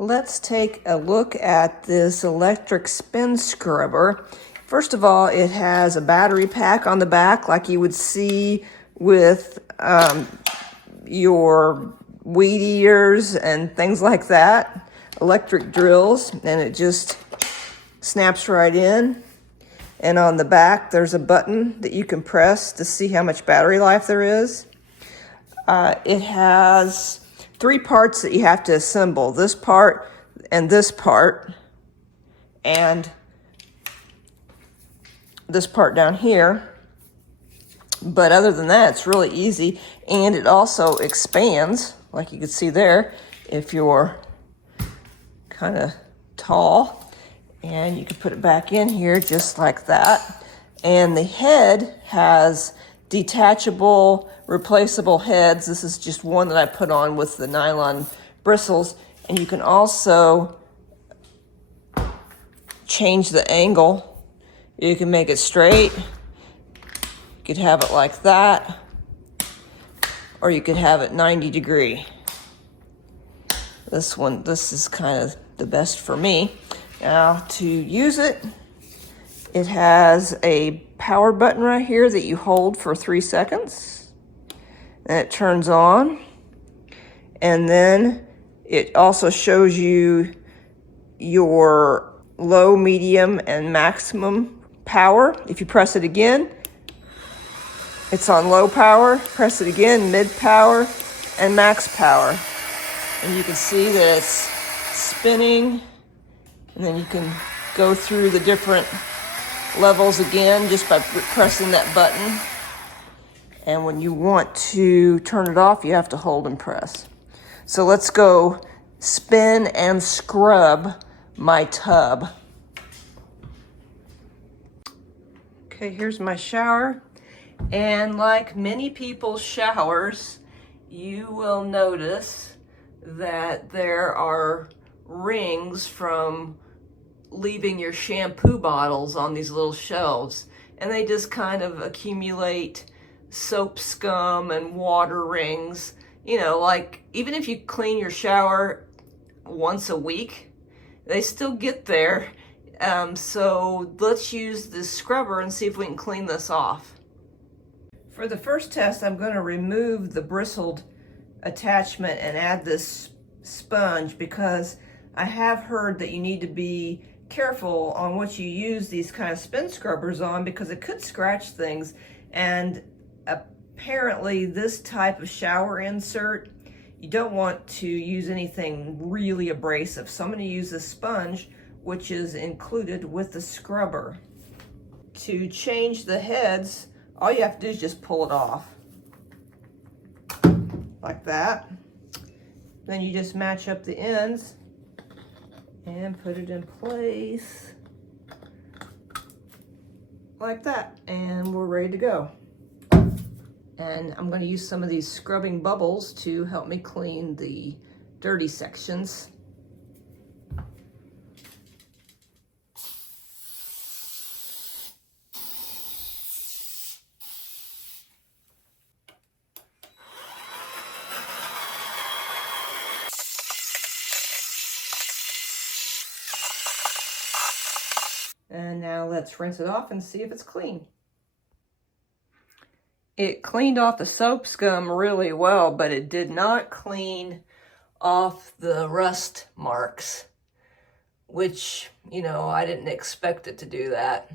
Let's take a look at this electric spin scrubber. First of all, it has a battery pack on the back like you would see with your weed eaters and things like that, electric drills, and it just snaps right in. And on the back, there's a button that you can press to see how much battery life there is. It has 3 parts that you have to assemble. This part and this part down here. But other than that, it's really easy. And it also expands, like you can see there, if you're kind of tall. And you can put it back in here just like that. And the head has detachable, replaceable heads. This is just one that I put on with the nylon bristles. And you can also change the angle. You can make it straight. You could have it like that. Or you could have it 90 degree. This is kind of the best for me. Now, to use it, it has a power button right here that you hold for 3 seconds. And it turns on. And then it also shows you your low, medium, and maximum power. If you press it again, it's on low power. Press it again, mid power, and max power. And you can see that it's spinning. And then you can go through the different levels again just by pressing that button. And when you want to turn it off, you have to hold and press. So let's go spin and scrub my tub. Okay, here's my shower. And like many people's showers, you will notice that there are rings from leaving your shampoo bottles on these little shelves, and they just kind of accumulate soap scum and water rings. You know, like even if you clean your shower once a week, they still get there. So let's use this scrubber and see if we can clean this off. For the first test, I'm going to remove the bristled attachment and add this sponge, because I have heard that you need to be careful on what you use these kind of spin scrubbers on, because it could scratch things. And apparently this type of shower insert, you don't want to use anything really abrasive. So I'm going to use a sponge, which is included with the scrubber. To change the heads, all you have to do is just pull it off like that. Then you just match up the ends and put it in place like that, and we're ready to go. And I'm going to use some of these scrubbing bubbles to help me clean the dirty sections. And now let's rinse it off and see if it's clean. It cleaned off the soap scum really well, but it did not clean off the rust marks, which, you know, I didn't expect it to do that.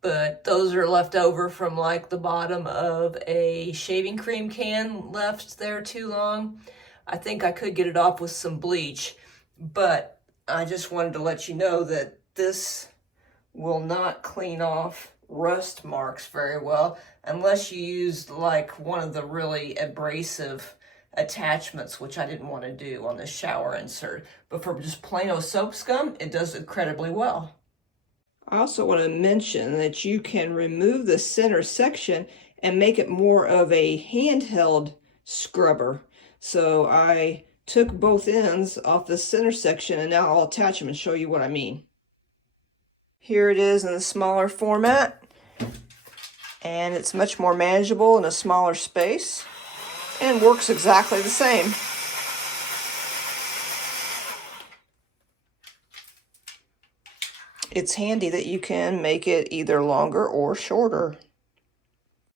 But those are left over from like the bottom of a shaving cream can left there too long. I think I could get it off with some bleach, but I just wanted to let you know that this will not clean off rust marks very well unless you used like one of the really abrasive attachments, which I didn't want to do on the shower insert. But for just plain old soap scum, it does incredibly well. I also want to mention that you can remove the center section and make it more of a handheld scrubber. So I took both ends off the center section, and now I'll attach them and show you what I mean. Here it is in the smaller format, and it's much more manageable in a smaller space and works exactly the same. it's handy that you can make it either longer or shorter.